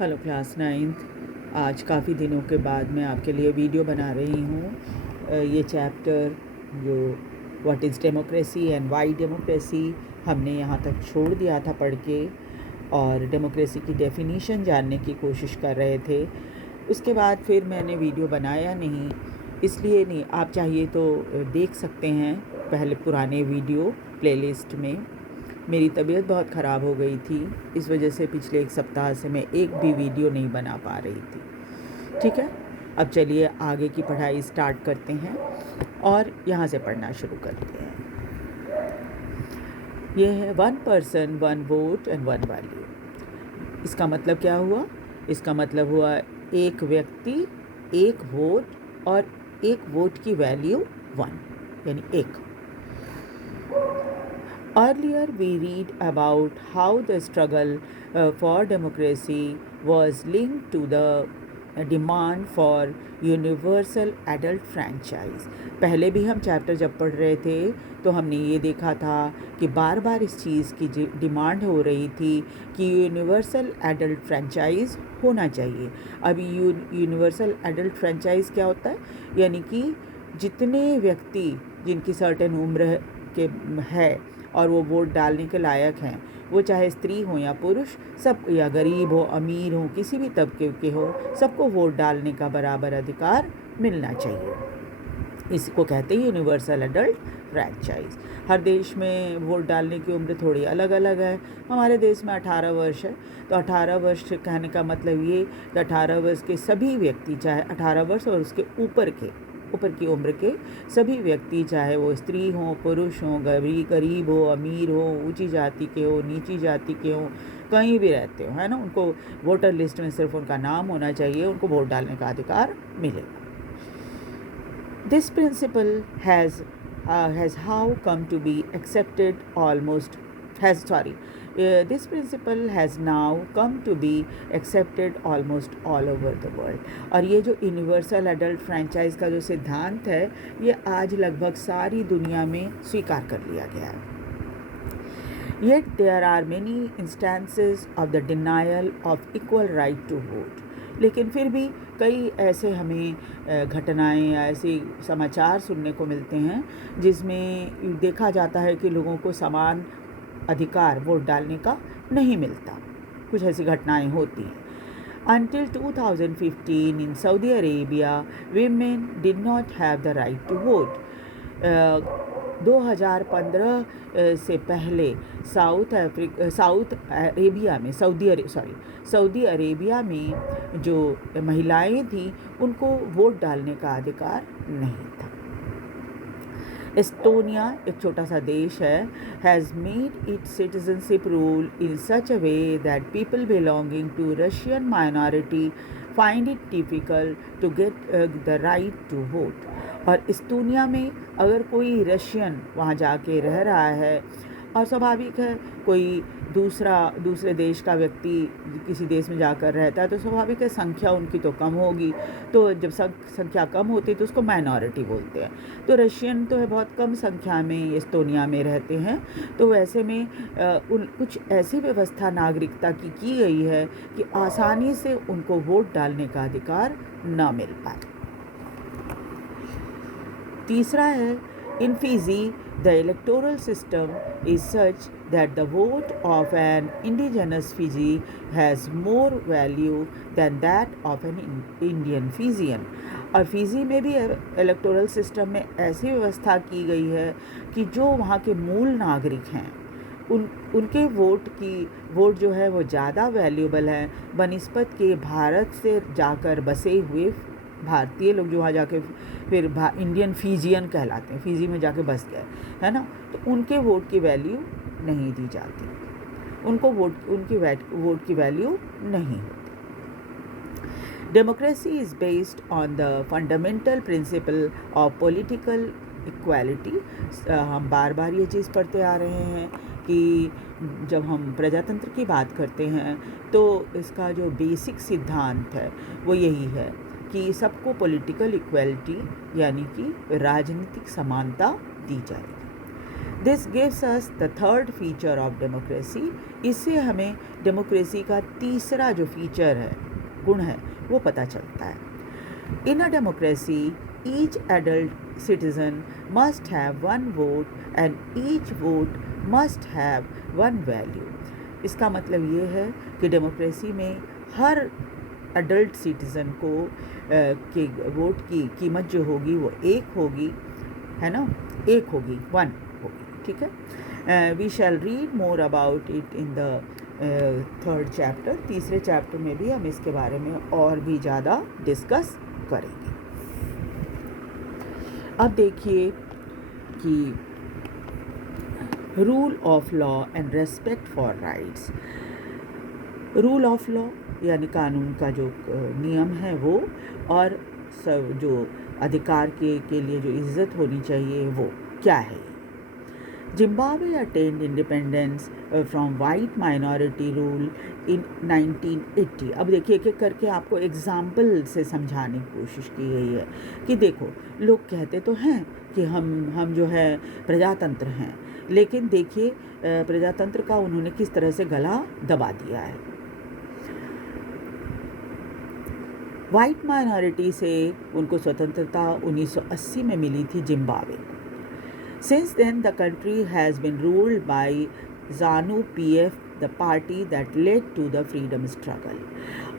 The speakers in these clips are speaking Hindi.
Hello class 9th। आज काफ़ी दिनों के बाद मैं आपके लिए वीडियो बना रही हूँ। ये चैप्टर जो what is democracy and Y democracy हमने यहाँ तक छोड़ दिया था पढ़ के, और डेमोक्रेसी की डेफिनीशन जानने की कोशिश कर रहे थे। उसके बाद फिर मैंने वीडियो बनाया नहीं, इसलिए नहीं। आप चाहिए तो देख सकते हैं पहले पुराने वीडियो प्लेलिस्ट में। मेरी तबीयत बहुत ख़राब हो गई थी, इस वजह से पिछले एक सप्ताह से मैं एक भी वीडियो नहीं बना पा रही थी। ठीक है, अब चलिए आगे की पढ़ाई स्टार्ट करते हैं और यहाँ से पढ़ना शुरू करते हैं। ये है 1 पर्सन 1 वोट एंड 1 वैल्यू। इसका मतलब क्या हुआ? इसका मतलब हुआ एक व्यक्ति, एक वोट, और एक वोट की वैल्यू 1, यानी एक। Earlier, we read about how the struggle for democracy was linked to the demand for universal adult franchise। पहले भी हम चैप्टर जब पढ़ रहे थे तो हमने ये देखा था कि बार बार इस चीज़ की डिमांड हो रही थी कि यूनिवर्सल एडल्ट फ्रेंचाइज होना चाहिए। अभी यूनिवर्सल एडल्ट फ्रेंचाइज क्या होता है? यानी कि जितने व्यक्ति जिनकी सर्टेन उम्र के है और वो वोट डालने के लायक हैं, वो चाहे स्त्री हो या पुरुष, सब, या गरीब हो, अमीर हो, किसी भी तबके के हो, सबको वोट डालने का बराबर अधिकार मिलना चाहिए। इसको कहते हैं यूनिवर्सल एडल्ट फ्रैंचाइज। हर देश में वोट डालने की उम्र थोड़ी अलग अलग है। हमारे देश में 18 वर्ष है, तो 18 वर्ष कहने का मतलब ये कि 18 वर्ष के सभी व्यक्ति, चाहे 18 वर्ष और उसके ऊपर की उम्र के सभी व्यक्ति, चाहे वो स्त्री हो, पुरुष हो, गरीब हो, अमीर हो, ऊंची जाति के हो, नीची जाति के हो, कहीं भी रहते हो, है ना, उनको वोटर लिस्ट में सिर्फ उनका नाम होना चाहिए, उनको वोट डालने का अधिकार मिलेगा। This principle has how come to be accepted almost has sorry this principle has now come to be accepted almost all over the world। और ये जो यूनिवर्सल एडल्ट फ्रेंचाइज का जो सिद्धांत है, ये आज लगभग सारी दुनिया में स्वीकार कर लिया गया है। Yet there are many instances of the denial of equal right to vote। लेकिन फिर भी कई ऐसे हमें घटनाएं या ऐसे समाचार सुनने को मिलते हैं जिसमें देखा जाता है कि लोगों को समान अधिकार वोट डालने का नहीं मिलता। कुछ ऐसी घटनाएं होती हैं। Until 2015 in Saudi Arabia, women did not have the right to vote। 2015 से पहले सऊदी अरेबिया में जो महिलाएं थीं, उनको वोट डालने का अधिकार नहीं था। एस्टोनिया, एक छोटा सा देश है, has made its citizenship rule in such a way that people belonging to Russian minority find it difficult to get the right to vote. और एस्टोनिया में अगर कोई रशियन वहाँ जाके रह रहा है, और स्वाभाविक है कोई दूसरे देश का व्यक्ति किसी देश में जाकर रहता है, तो स्वाभाविक है संख्या उनकी तो कम होगी। तो जब संख्या कम होती है तो उसको माइनॉरिटी बोलते हैं। तो रशियन तो है बहुत कम संख्या में एस्टोनिया में रहते हैं, तो वैसे में कुछ ऐसी व्यवस्था नागरिकता की गई है कि आसानी से उनको वोट डालने का अधिकार न मिल पाए। तीसरा है, इन Fiji the electoral system is such that the vote of an indigenous Fiji has more value than that of an Indian Fijian। और फिजी में भी इलेक्टोरल सिस्टम में ऐसी व्यवस्था की गई है कि जो वहाँ के मूल नागरिक हैं, उनके वोट जो है वो ज़्यादा वैल्यूबल है बनिस्बत के भारत से जाकर बसे हुए भारतीय लोग, जो वहाँ जाके फिर इंडियन फीजियन कहलाते हैं, फिजी में जाके बस गए, है ना, तो उनके वोट की वैल्यू नहीं दी जाती, उनको वोट की वैल्यू नहीं होती। Democracy is based on the fundamental principle of political equality. हम बार बार ये चीज़ पढ़ते आ रहे हैं कि जब हम प्रजातंत्र की बात करते हैं तो इसका जो बेसिक सिद्धांत है वो यही है कि सबको पॉलिटिकल इक्वालिटी यानी कि राजनीतिक समानता दी जाएगी। This gives us the third feature of democracy. इससे हमें डेमोक्रेसी का तीसरा जो फीचर है, गुण है, वो पता चलता है। In a democracy each adult citizen must have one vote and each vote must have one value. इसका मतलब ये है कि डेमोक्रेसी में हर एडल्ट सिटीज़न को के वोट की कीमत जो होगी वो एक होगी, है ना, एक होगी, वन होगी, ठीक है। We shall read more about it in the third chapter. तीसरे चैप्टर में भी हम इसके बारे में और भी ज़्यादा डिस्कस करेंगे। अब देखिए कि rule of law and respect for rights. Rule of law यानी कानून का जो नियम है वो, और सब जो अधिकार के लिए जो इज्जत होनी चाहिए वो क्या है। Zimbabwe attend independence from white minority rule in 1980। अब देखिए एक एक करके आपको एग्जाम्पल से समझाने की कोशिश की गई है कि देखो, लोग कहते तो हैं कि हम जो है प्रजातंत्र हैं, लेकिन देखिए प्रजातंत्र का उन्होंने किस तरह से गला दबा दिया है। वाइट माइनॉरिटी से उनको स्वतंत्रता 1980 में मिली थी Zimbabwe. Since then, the country has been ruled by ZANU-PF, the party that led to the freedom struggle.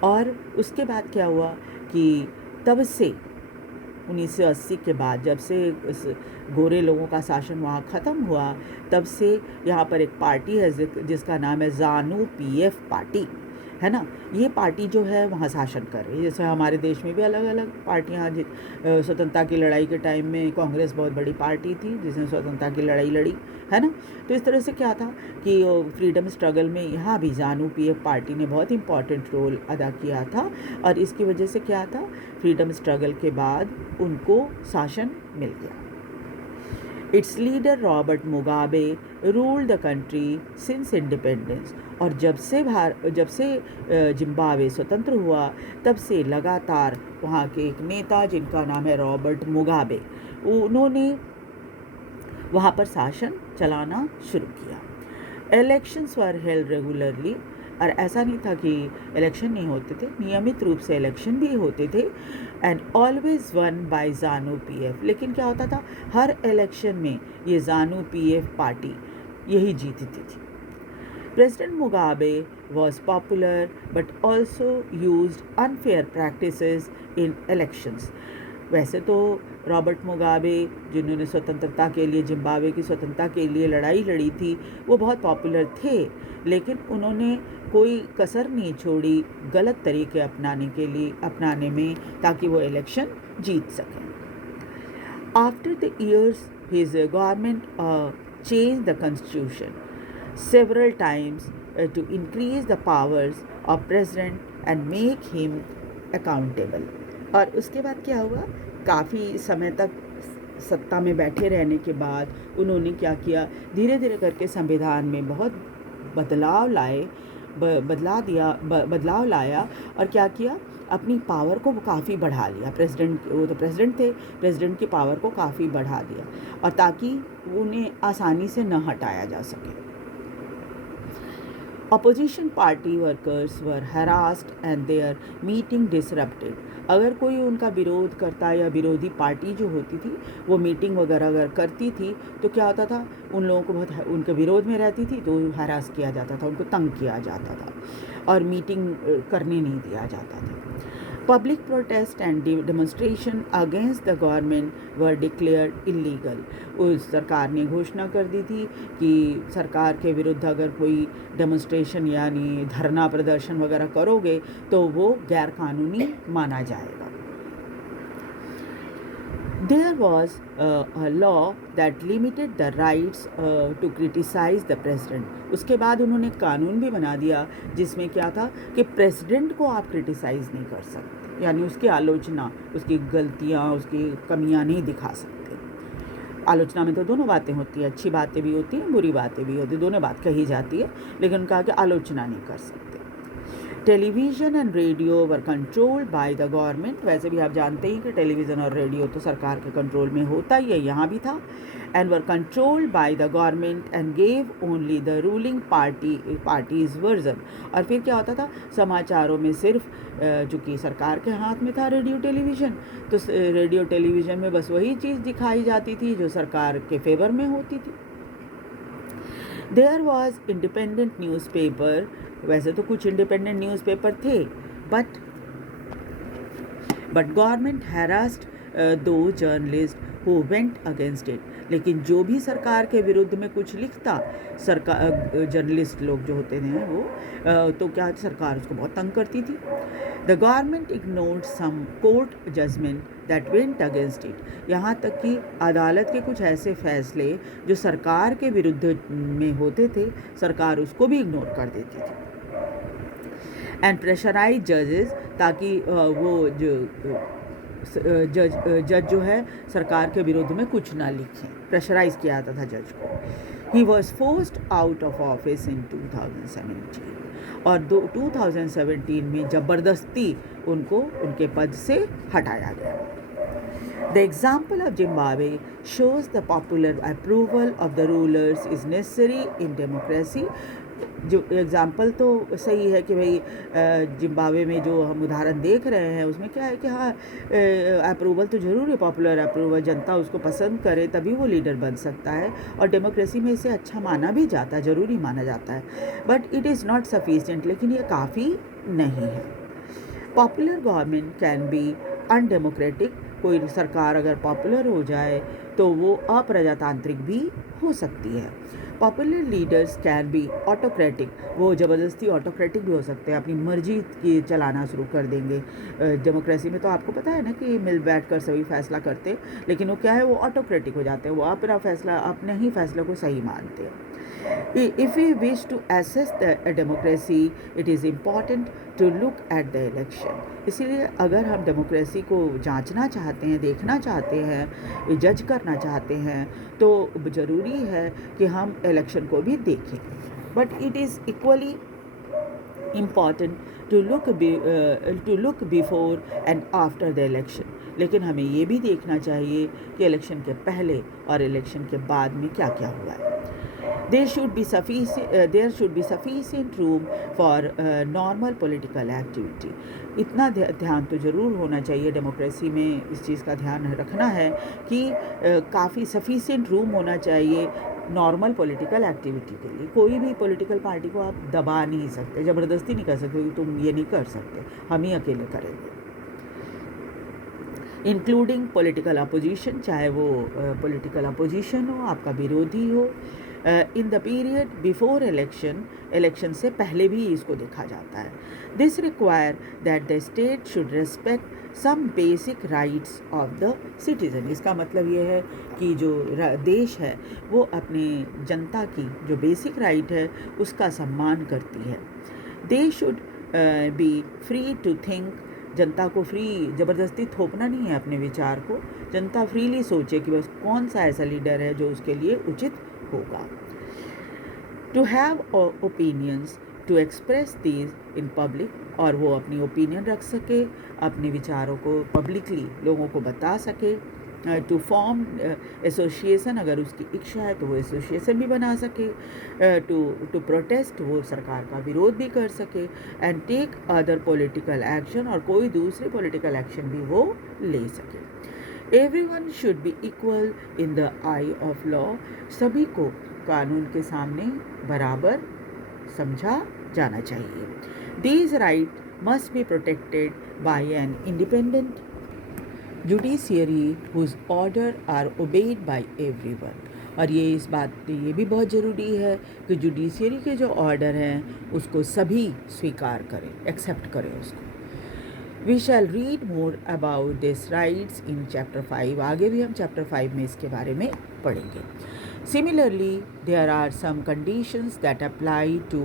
और उसके बाद क्या हुआ कि तब से 1980 के बाद, जब से इस गोरे लोगों का शासन वहाँ ख़त्म हुआ, तब से यहाँ पर एक पार्टी है जिसका नाम है ZANU-PF पार्टी, है ना। ये पार्टी जो है वहाँ शासन कर रही है। जैसे हमारे देश में भी अलग अलग पार्टियाँ, स्वतंत्रता की लड़ाई के टाइम में कांग्रेस बहुत बड़ी पार्टी थी जिसने स्वतंत्रता की लड़ाई लड़ी, है ना। तो इस तरह से क्या था कि फ्रीडम स्ट्रगल में यहाँ भी ZANU-PF पार्टी ने बहुत इम्पॉर्टेंट रोल अदा किया था, और इसकी वजह से क्या था, फ्रीडम स्ट्रगल के बाद उनको शासन मिल गया। It's leader Robert Mugabe ruled the country since independence. और जब से जिम्बाब्वे स्वतंत्र हुआ, तब से लगातार वहाँ के एक नेता जिनका नाम है रॉबर्ट मुगाबे, उन्होंने वहाँ पर शासन चलाना शुरू किया। इलेक्शंस वर हेल्ड रेगुलरली, और ऐसा नहीं था कि इलेक्शन नहीं होते थे, नियमित रूप से इलेक्शन भी होते थे, and always one by ZANU-PF। लेकिन क्या होता था, हर इलेक्शन में ये ZANU-PF पार्टी यही जीतती थी। President Mugabe was popular but also used unfair practices in elections. वैसे तो रॉबर्ट मुगाबे, जिन्होंने स्वतंत्रता के लिए, जिम्बाब्वे की स्वतंत्रता के लिए लड़ाई लड़ी थी, वो बहुत पॉपुलर थे, लेकिन उन्होंने कोई कसर नहीं छोड़ी गलत तरीके अपनाने में, ताकि वो इलेक्शन जीत सकें। After the years his government change the constitution several times to increase the powers of president and make him accountable. और उसके बाद क्या हुआ, काफ़ी समय तक सत्ता में बैठे रहने के बाद उन्होंने क्या किया, धीरे धीरे करके संविधान में बहुत बदलाव लाया, और क्या किया, अपनी पावर को काफ़ी बढ़ा लिया। वो तो प्रेसिडेंट थे, प्रेसिडेंट की पावर को काफ़ी बढ़ा दिया, और ताकि उन्हें आसानी से न हटाया जा सके। Opposition party workers were harassed and their meeting disrupted. अगर कोई उनका विरोध करता या विरोधी पार्टी जो होती थी वो मीटिंग वगैरह अगर करती थी, तो क्या होता था, उन लोगों को बहुत उनके विरोध में रहती थी तो हरास किया जाता था, उनको तंग किया जाता था और मीटिंग करने नहीं दिया जाता था। Public protest and demonstration against the government were declared illegal. उस सरकार ने घोषणा कर दी थी कि सरकार के विरुद्ध अगर कोई डेमोन्स्ट्रेशन यानी धरना प्रदर्शन वगैरह करोगे तो वो गैर कानूनी माना जाएगा। There was a law that limited the rights to criticize the president. उसके बाद उन्होंने कानून भी बना दिया जिसमें क्या था कि प्रेसिडेंट को आप क्रिटिसाइज़ नहीं कर सकते, यानी उसकी आलोचना, उसकी गलतियाँ, उसकी कमियाँ नहीं दिखा सकते। आलोचना में तो दोनों बातें होती हैं, अच्छी बातें भी होती हैं, बुरी बातें भी होती हैं, दोनों बात कही जाती है, लेकिन कहा कि आलोचना नहीं कर सकते। Television and radio were controlled by the government. वैसे भी आप जानते ही कि टेलीविज़न और रेडियो तो सरकार के कंट्रोल में होता ही है, यहाँ भी था। And were controlled by the government and gave only the ruling parties version. और फिर क्या होता था, समाचारों में सिर्फ चूँकि सरकार के हाथ में था रेडियो टेलीविज़न, तो रेडियो टेलीविज़न में बस वही चीज़ दिखाई जाती थी जो सरकार के फेवर में होती थी। There was independent newspaper. वैसे तो कुछ इंडिपेंडेंट न्यूज़पेपर थे, but government harassed two journalist who went against it. लेकिन जो भी सरकार के विरुद्ध में कुछ लिखता, सरकार जर्नलिस्ट लोग जो होते हैं वो तो क्या सरकार उसको बहुत तंग करती थी। The government ignored some court judgement that went against it. यहाँ तक कि अदालत के कुछ ऐसे फैसले जो सरकार के विरुद्ध में होते थे, सरकार उसको भी इग्नोर कर देती थी। एंड प्रेशराइज जजेस, ताकि वो जो जज जो है सरकार के विरोध में कुछ ना लिखें, प्रेशराइज किया जाता था जज को। He was forced out of office in 2017 और 2017 में ज़बरदस्ती उनको उनके पद से हटाया गया। The example of Zimbabwe shows the popular approval of the rulers is necessary in democracy। जो एग्ज़ाम्पल तो सही है कि भाई जिम्बाब्वे में जो हम उदाहरण देख रहे हैं उसमें क्या है कि हाँ अप्रूवल तो ज़रूर है, पॉपुलर अप्रूवल, जनता उसको पसंद करे तभी वो लीडर बन सकता है, और डेमोक्रेसी में इसे अच्छा माना भी जाता है, ज़रूरी माना जाता है, but it is not sufficient. लेकिन ये काफ़ी नहीं है। Popular government can be undemocratic. कोई सरकार अगर पॉपुलर हो जाए तो वो अप्रजातांत्रिक भी हो सकती है। Popular leaders can be autocratic. वो ज़बरदस्ती ऑटोक्रेटिक भी हो सकते हैं, अपनी मर्जी की चलाना शुरू कर देंगे। डेमोक्रेसी में तो आपको पता है ना कि मिल बैठ कर सभी फैसला करते, लेकिन वो क्या है, वो ऑटोक्रेटिक हो जाते हैं, वो अपने ही फैसलों को सही मानते हैं। If we wish to assess the democracy, it is important to look at the election। इसीलिए अगर हम डेमोक्रेसी को जांचना चाहते हैं, देखना चाहते हैं, जज करना चाहते हैं, तो ज़रूरी है कि हम इलेक्शन को भी देखें। But it is equally important to look before and after the election. लेकिन हमें ये भी देखना चाहिए कि इलेक्शन के पहले और इलेक्शन के बाद में क्या क्या हुआ है। there should be sufficient room for normal political activity। इतना ध्यान तो ज़रूर होना चाहिए, डेमोक्रेसी में इस चीज़ का ध्यान रखना है कि काफ़ी सफिशिएंट रूम होना चाहिए नॉर्मल पॉलिटिकल एक्टिविटी के लिए। कोई भी पॉलिटिकल पार्टी को आप दबा नहीं सकते, ज़बरदस्ती नहीं कर सकते कि तुम ये नहीं कर सकते, हम ही अकेले करेंगे। इंक्लूडिंग पॉलिटिकल अपोजिशन, चाहे वो पॉलिटिकल अपोजिशन हो, आपका विरोधी हो। In the period before election से पहले भी इसको देखा जाता है। This require that the state should respect some basic rights of the citizen. इसका मतलब ये है कि जो देश है वो अपने जनता की जो बेसिक राइट है उसका सम्मान करती है। They should be free to think. जनता को फ्री ज़बरदस्ती थोपना नहीं है अपने विचार को, जनता फ्रीली सोचे कि बस कौन सा ऐसा लीडर है जो उसके लिए उचित होगा। To have opinions, to express these in public, और वो अपनी ओपिनियन रख सके, अपने विचारों को पब्लिकली लोगों को बता सके। टू फॉर्म एसोसिएशन, अगर उसकी इच्छा है तो वो एसोसिएशन भी बना सके। टू प्रोटेस्ट, वो सरकार का विरोध भी कर सके। And take other political action, और कोई दूसरे पॉलिटिकल एक्शन भी वो ले सके। Everyone should be equal in the eye of law. सभी को कानून के सामने बराबर समझा जाना चाहिए। These right must be protected by an independent judiciary whose order are obeyed by everyone. और ये भी बहुत ज़रूरी है कि जुडिशियरी के जो ऑर्डर हैं उसको सभी स्वीकार करें, एक्सेप्ट करें उसको। We shall read more about this rights in chapter 5। आगे भी हम chapter 5 में इसके बारे में पढ़ेंगे। Similarly, there are some conditions that apply to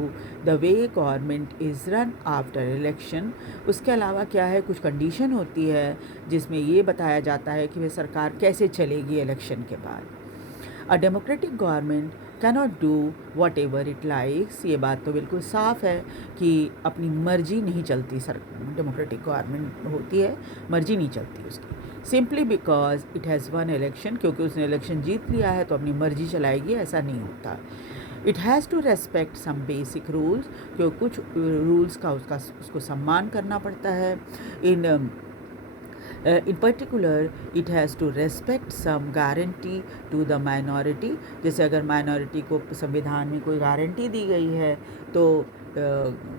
the way government is run after election। उसके अलावा क्या है, कुछ कंडीशन होती है जिसमें ये बताया जाता है कि वह सरकार कैसे चलेगी इलेक्शन के बाद। A democratic government cannot do what ever it likes. ये बात तो बिल्कुल साफ़ है कि अपनी मर्जी नहीं चलती, सर डेमोक्रेटिक गवर्नमेंट होती है, मर्जी नहीं चलती उसकी, simply because it has one election, क्योंकि उसने इलेक्शन जीत लिया है तो अपनी मर्जी चलाएगी, ऐसा नहीं होता। It has to respect some basic rules, क्योंकि कुछ रूल्स का उसको सम्मान करना पड़ता है। In particular, it has to respect some guarantee to the minority। जैसे अगर माइनॉरिटी को संविधान में कोई गारंटी दी गई है तो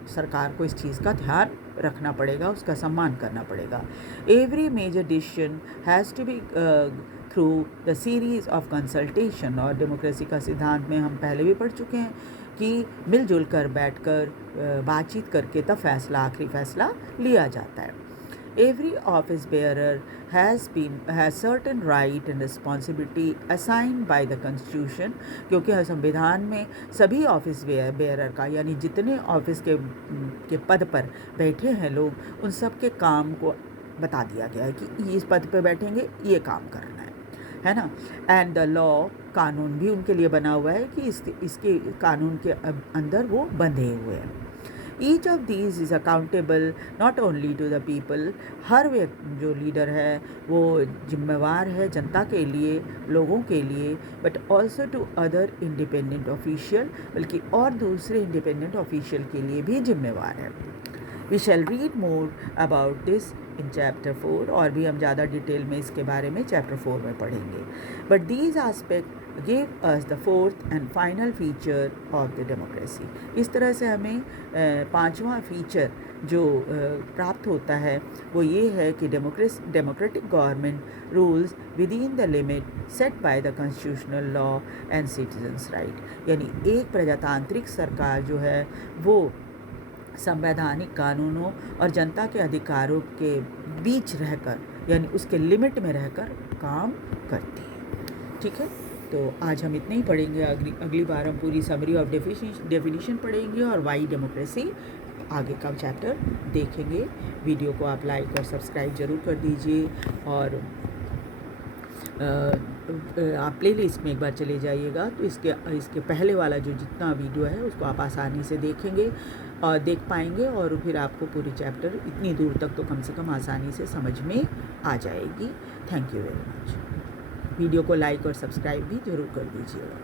सरकार को इस चीज़ का ध्यान रखना पड़ेगा, उसका सम्मान करना पड़ेगा। Every major decision has to be through the series of consultation. और डेमोक्रेसी का सिद्धांत में हम पहले भी पढ़ चुके हैं कि मिलजुल कर बैठकर बातचीत करके तब फैसला, आखिरी फैसला लिया जाता है। Every office bearer has certain right and responsibility assigned by the Constitution। क्योंकि संविधान में सभी ऑफिस बेयरर का, यानी जितने ऑफिस के पद पर बैठे हैं लोग, उन सब के काम को बता दिया गया है कि इस पद पर बैठेंगे, ये काम करना है ना। एंड द लॉ, कानून भी उनके लिए बना हुआ है कि इसके कानून के अंदर वो बंधे हुए हैं। Each of these is accountable not only to the people. हर व्यक्ति जो लीडर है वो जिम्मेवार है जनता के लिए, लोगों के लिए, but also to other independent official, बल्कि और दूसरे इंडिपेंडेंट ऑफिशियल के लिए भी जिम्मेवार है। We shall read more about this in chapter 4। और भी हम ज़्यादा डिटेल में इसके बारे में चैप्टर 4 में पढ़ेंगे। But these aspect give us the fourth and final feature of the democracy. इस तरह से हमें पांचवा फीचर जो प्राप्त होता है वो ये है कि democratic government rules with in the limit set by the constitutional law and citizens right. यानी एक प्रजातांत्रिक सरकार जो है वो संवैधानिक कानूनों और जनता के अधिकारों के बीच रहकर, यानी उसके लिमिट में रहकर काम करती है। ठीक है, तो आज हम इतने ही पढ़ेंगे। अगली बार हम पूरी समरी ऑफ डेफिनेशन पढ़ेंगे और वाई डेमोक्रेसी आगे का चैप्टर देखेंगे। वीडियो को आप लाइक और सब्सक्राइब ज़रूर कर दीजिए और आप प्लेलिस्ट में एक बार चले जाइएगा तो इसके पहले वाला जो जितना वीडियो है उसको आप आसानी से देखेंगे और देख पाएंगे, और फिर आपको पूरी चैप्टर इतनी दूर तक तो कम से कम आसानी से समझ में आ जाएगी। Thank you very much. Video को लाइक और सब्सक्राइब भी ज़रूर कर दीजिएगा।